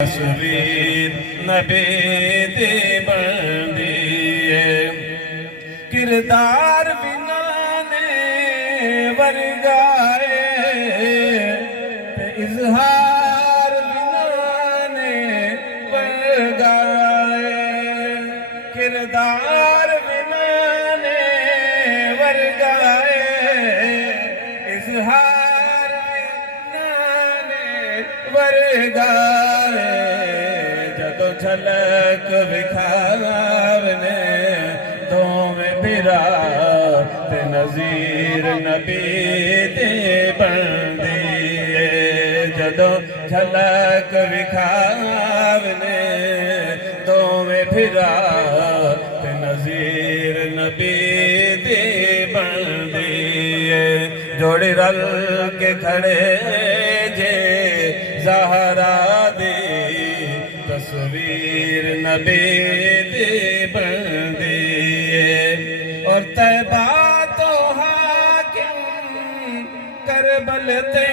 तस्वीर नबी दी बनदी है, किरदार बिना ने वर्गाए ते इजहार बिना ने वर्गाए, किरदार बिना ने वर्गाए, इजहार बिना ने वर्गाए। झलक विखावने दोवें बिरा ते नज़ीर नबी दे बनदी है, जदों झलक विखावने दोवें बिरा ते नज़ीर नबी दे बनदी है। जोड़ी रल के खड़े जे ज़हरा दी तस्वीर नबी दी बनदी है। और तैबा तो हाकिम करबल ते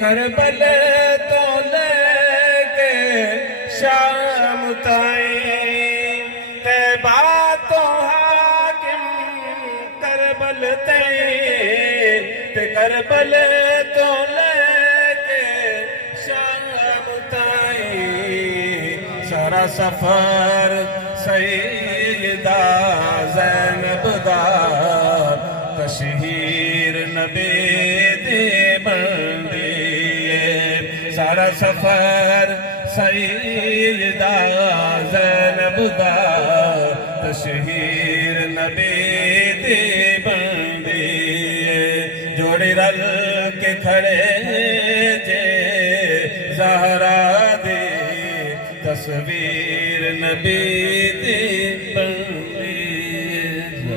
करबल तो लेके शाम ताई, तैबा तो हाकिम करबल ते करबल तो सारा सफर सईदा ज़ैनब दा तशहीर नबी दी बनदी है। सारा सफर सईदा ज़ैनब दा तशहीर नबी दी बनदी है। जोड़ी रल के खड़े जे ज़हरा दी तस्वीर नबी दी बनदी है।